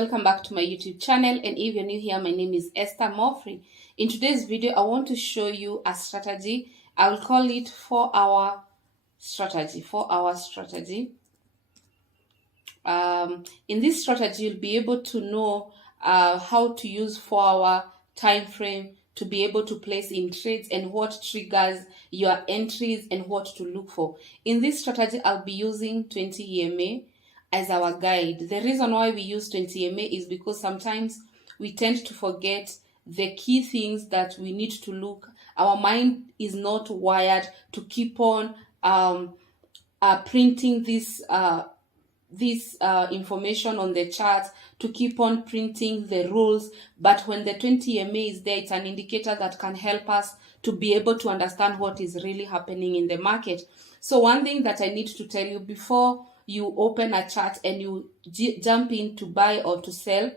welcome back to my YouTube channel, and if you're new here, my name is Esther Moffrey. In today's video, I want to show you a strategy. I will call it 4-hour strategy. 4-hour strategy. In this strategy, you'll be able to know how to use 4-hour time frame to be able to place in trades and what triggers your entries and what to look for. In this strategy, I'll be using 20 EMA as our guide. The reason why we use 20 EMA is because sometimes we tend to forget the key things that we need to look. Our mind is not wired to keep on printing this information on the charts, to keep on printing the rules. But when the 20 EMA is there, it's an indicator that can help us to be able to understand what is really happening in the market. So one thing that I need to tell you before you open a chart and you jump in to buy or to sell,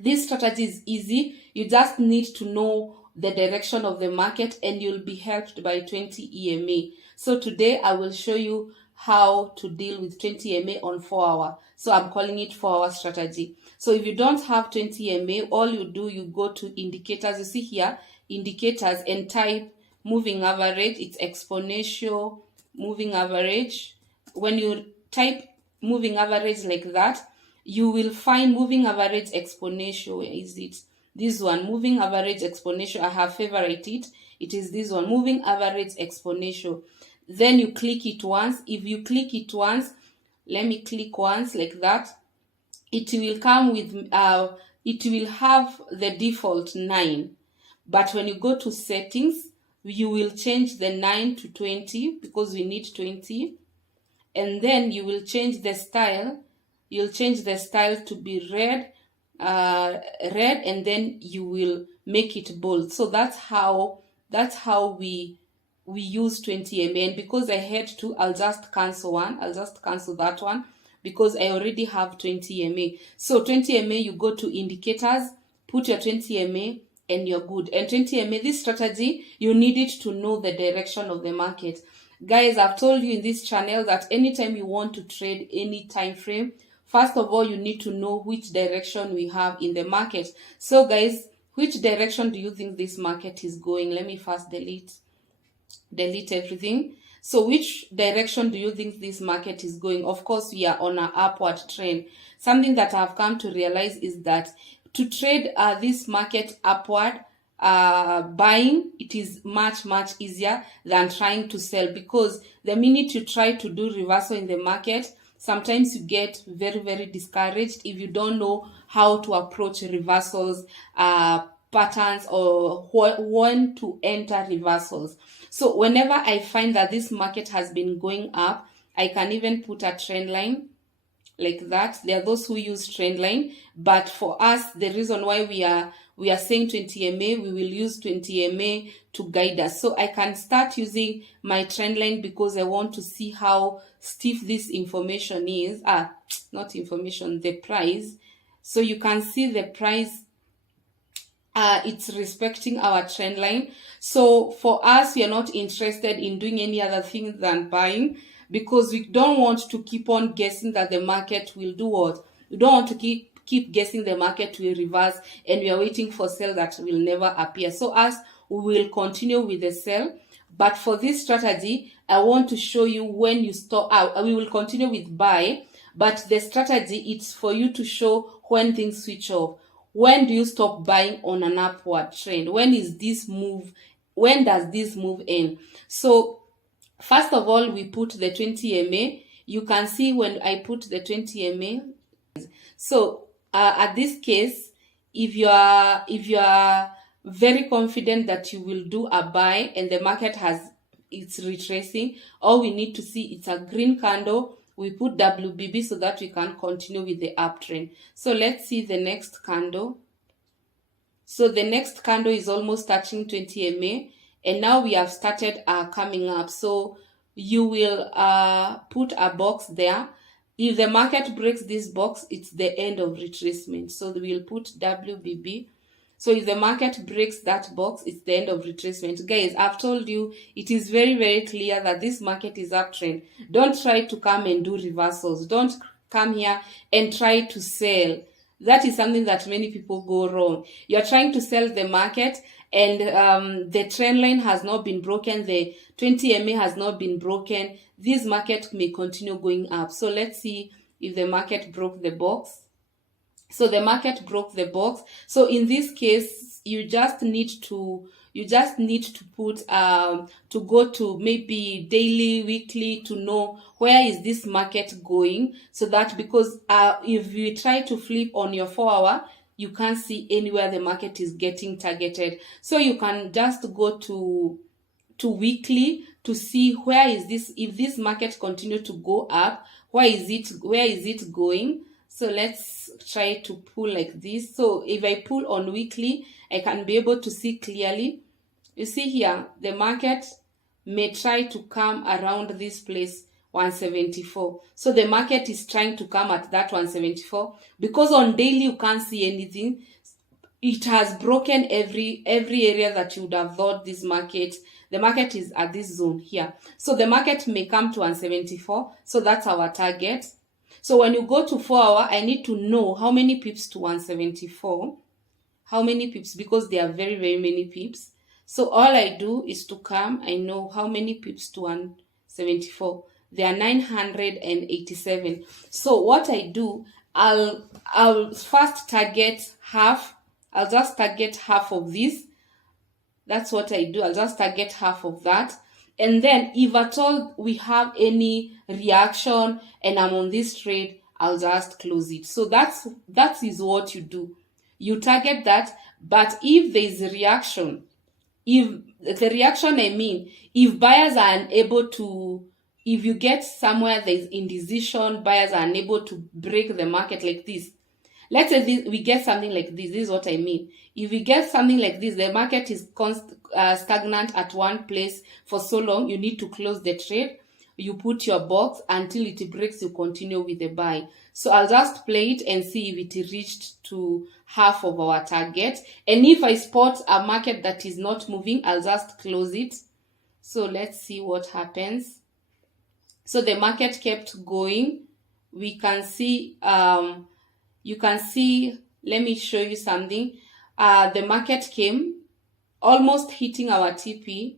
this strategy is easy. You just need to know the direction of the market and you'll be helped by 20 EMA. So today I will show you how to deal with 20 EMA on 4-hour. So I'm calling it 4-hour strategy. So if you don't have 20 EMA, all you do, you go to indicators. You see here, indicators, and type moving average. It's exponential moving average. When you type moving average like that, you will find moving average exponential. Where is it? This one, moving average exponential. I have favorite it. It is this one, moving average exponential. Then you click it once. If you click it once, let me click once like that, it will come with it will have the default 9. But when you go to settings, you will change the 9 to 20 because we need 20. And then you will change the style. You'll change the style to be red, and then you will make it bold. So that's how we use 20 EMA. And because I had to, I'll just cancel one. I'll just cancel that one because I already have 20 EMA. So 20 EMA, you go to indicators, put your 20 EMA, and you're good. And 20 EMA, this strategy, you need it to know the direction of the market. Guys, I've told you in this channel that anytime you want to trade any time frame, first of all, you need to know which direction we have in the market. So guys, which direction do you think this market is going? Let me first delete everything. So which direction do you think this market is going? Of course, we are on an upward trend. Something that I've come to realize is that to trade this market upward, buying, it is much easier than trying to sell, because the minute you try to do reversal in the market, sometimes you get very discouraged if you don't know how to approach reversals, patterns, or when to enter reversals. So whenever I find that this market has been going up, I can even put a trend line like that. There are those who use trend line, but for us, the reason why we are saying 20 EMA, we will use 20 EMA to guide us. So I can start using my trend line because I want to see how stiff this information is. Not information, the price. So you can see the price, it's respecting our trend line. So for us, we are not interested in doing any other thing than buying, because we don't want to keep on guessing that the market will do what. We don't want to keep guessing the market will reverse and we are waiting for sell that will never appear. So us, we will continue with the sell. But for this strategy, I want to show you when you stop. We will continue with buy, but the strategy, it's for you to show when things switch off. When do you stop buying on an upward trend? When is this move? When does this move end? So first of all, we put the 20 EMA. You can see when I put the 20 EMA. So at this case, if you are very confident that you will do a buy and the market it's retracing, all we need to see, it's a green candle. We put WBB so that we can continue with the uptrend. So let's see the next candle. So the next candle is almost touching 20 EMA, and now we have started coming up. So you will put a box there. If the market breaks this box, it's the end of retracement. So we'll put WBB. So if the market breaks that box, it's the end of retracement. Guys, I've told you, it is very clear that this market is uptrend. Don't try to come and do reversals. Don't come here and try to sell. That is something that many people go wrong. You're trying to sell the market, and the trend line has not been broken, the 20 EMA has not been broken. This market may continue going up. So let's see if the market broke the box. So the market broke the box. So in this case, you just need to put to go to maybe daily, weekly, to know where is this market going, so that because if you try to flip on your 4-hour, you can't see anywhere the market is getting targeted. So you can just go to weekly to see where is this, if this market continue to go up, where is it going. So let's try to pull like this. So if I pull on weekly, I can be able to see clearly. You see here, the market may try to come around this place, 174. So the market is trying to come at that 174, because on daily you can't see anything. It has broken every area that you would have thought this market. The market is at this zone here. So the market may come to 174. So that's our target. So when you go to 4-hour, I need to know how many pips to 174. How many pips, because there are very, very many pips. So all I do is to come, I know how many pips to 174. There are 987. So what I do, I'll first target half. I'll just target half of this. That's what I do. I'll just target half of that. And then if at all we have any reaction and I'm on this trade, I'll just close it. So that is what you do. You target that. But if there is a reaction, if buyers are unable to, if you get somewhere there's indecision, buyers are unable to break the market like this. Let's say we get something like this. This is what I mean. If we get something like this, the market is stagnant at one place for so long, you need to close the trade. You put your box until it breaks, you continue with the buy. So I'll just play it and see if it reached to half of our target. And if I spot a market that is not moving, I'll just close it. So let's see what happens. So the market kept going. We can see, you can see, let me show you something. The market came almost hitting our TP.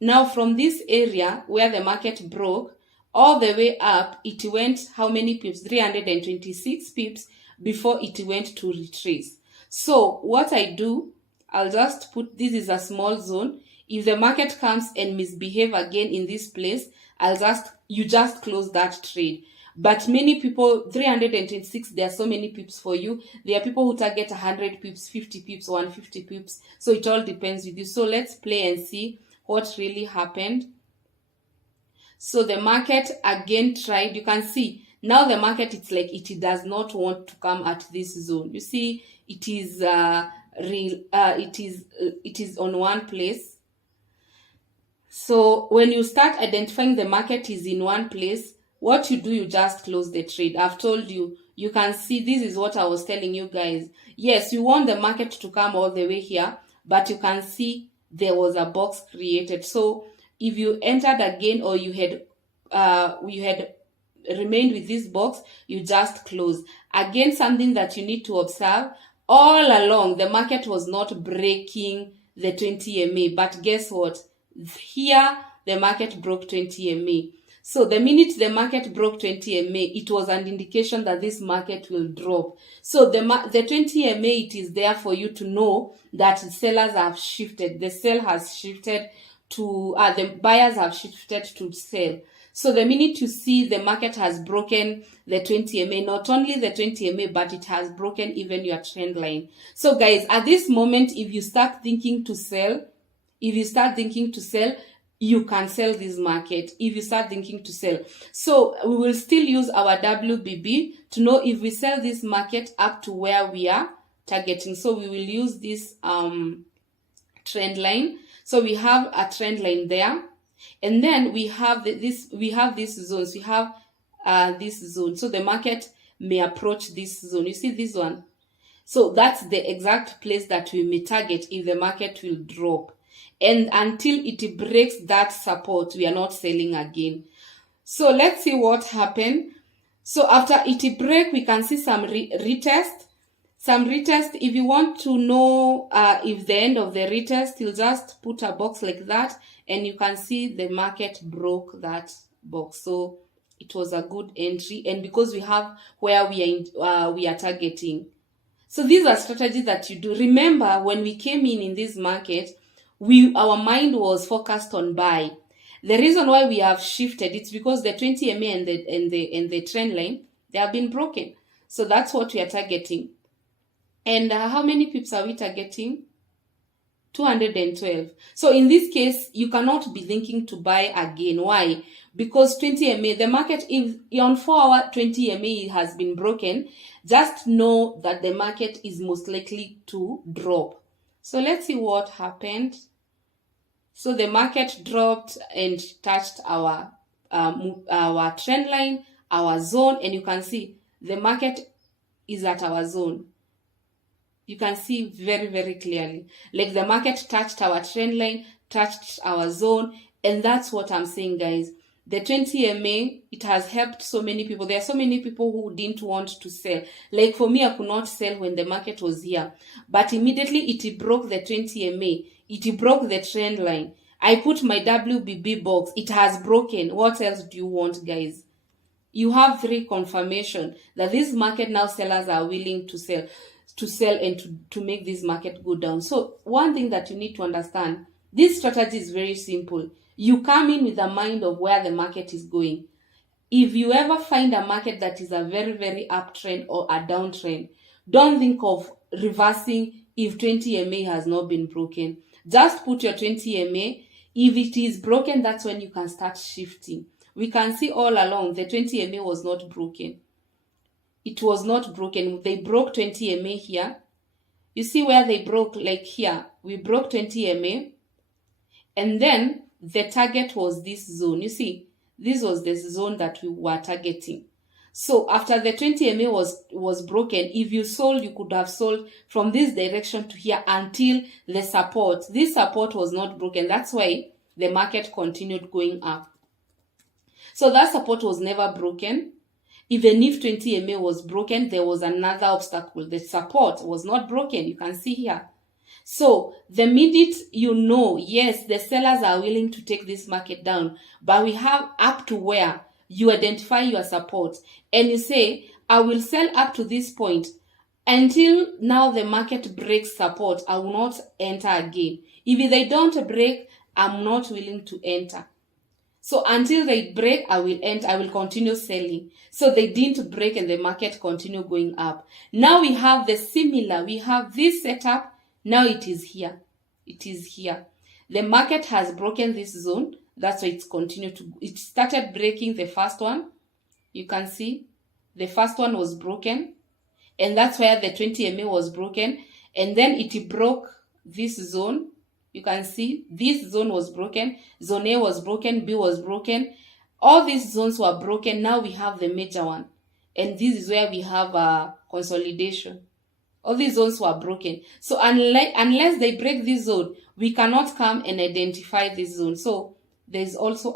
Now from this area where the market broke all the way up, it went how many pips? 326 pips before it went to retrace. So what I do, I'll just put, this is a small zone. If the market comes and misbehave again in this place, you just close that trade. But many people, 326, there are so many pips for you. There are people who target 100 pips, 50 pips, 150 pips. So it all depends with you. So let's play and see what really happened. So the market again tried. You can see now the market, it's like it does not want to come at this zone. You see, it is it is on one place. So when you start identifying the market is in one place, what you do, you just close the trade. I've told you, you can see, this is what I was telling you guys. Yes, you want the market to come all the way here, but you can see there was a box created. So if you entered again, or you had remained with this box, you just close. Again, something that you need to observe, all along the market was not breaking the 20 EMA, but guess what? Here the market broke 20 EMA. So the minute the market broke 20 EMA, it was an indication that this market will drop. So the 20 EMA, it is there for you to know that sellers have shifted. The sell has shifted to, the buyers have shifted to sell. So the minute you see the market has broken the 20 EMA, not only the 20 EMA, but it has broken even your trend line. So guys, at this moment, if you start thinking to sell, you can sell this market if you start thinking to sell. So we will still use our WBB to know if we sell this market up to where we are targeting. So we will use this trend line. So we have a trend line there, and then we have these zones. We have this zone. So the market may approach this zone. You see this one? So that's the exact place that we may target if the market will drop. And until it breaks that support, we are not selling again. So let's see what happened. So after it break, we can see some retest. some retest. If you want to know if the end of the retest, you'll just put a box like that, and you can see the market broke that box. So it was a good entry, and because we have where we are targeting. So these are strategies that you do. Remember, when we came in this market, our mind was focused on buy. The reason why we have shifted, it's because the 20 EMA and the trend line, they have been broken. So that's what we are targeting. And how many pips are we targeting? 212. So in this case, you cannot be thinking to buy again. Why? Because 20 EMA, the market, if on 4-hour 20 EMA has been broken, just know that the market is most likely to drop. So let's see what happened. So the market dropped and touched our trend line, our zone, and you can see the market is at our zone. You can see very, very clearly. Like the market touched our trend line, touched our zone, and that's what I'm saying, guys. The 20 EMA, it has helped so many people. There are so many people who didn't want to sell. Like for me, I could not sell when the market was here. But immediately it broke the 20 EMA. It broke the trend line. I put my WBB box. It has broken. What else do you want, guys? You have 3 confirmation that this market now sellers are willing to sell and to make this market go down. So one thing that you need to understand, this strategy is very simple. You come in with a mind of where the market is going. If you ever find a market that is a very, very uptrend or a downtrend, don't think of reversing if 20 EMA has not been broken. Just put your 20 EMA. If it is broken, that's when you can start shifting. We can see all along the 20 EMA was not broken. It was not broken. They broke 20 EMA here. You see where they broke, like here. We broke 20 EMA. And then the target was this zone. You see, this was the zone that we were targeting. So after the 20 EMA was broken, if you sold, you could have sold from this direction to here until the support. This support was not broken. That's why the market continued going up. So that support was never broken. Even if 20 EMA was broken, there was another obstacle. The support was not broken. You can see here. So the minute you know, yes, the sellers are willing to take this market down, but we have up to where you identify your support and you say, I will sell up to this point until now the market breaks support. I will not enter again. If they don't break, I'm not willing to enter. So until they break, I will enter. I will continue selling. So they didn't break and the market continued going up. Now we have the similar. We have this setup. Now it is here. It is here. The market has broken this zone. That's why it's continued to. It started breaking the first one. You can see the first one was broken. And that's where the 20 EMA was broken. And then it broke this zone. You can see this zone was broken. Zone A was broken. B was broken. All these zones were broken. Now we have the major one. And this is where we have a consolidation. All these zones were broken. So unless they break this zone, we cannot come and identify this zone. So there's also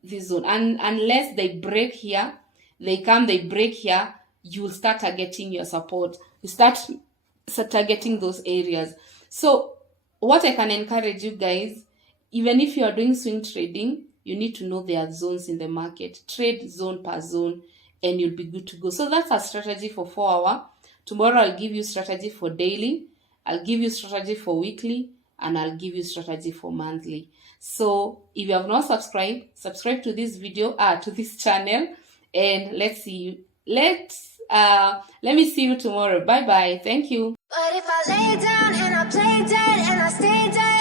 this zone. And unless they break here, they break here, you will start targeting your support. You start targeting those areas. So what I can encourage you guys, even if you are doing swing trading, you need to know there are zones in the market. Trade zone per zone and you'll be good to go. So that's a strategy for 4 hour. Tomorrow I'll give you strategy for daily. I'll give you strategy for weekly. And I'll give you strategy for monthly. So if you have not subscribed, subscribe to this video, to this channel. And let's see you. Let me see you tomorrow. Bye bye. Thank you. But if I lay down and I play dead and I stay dead.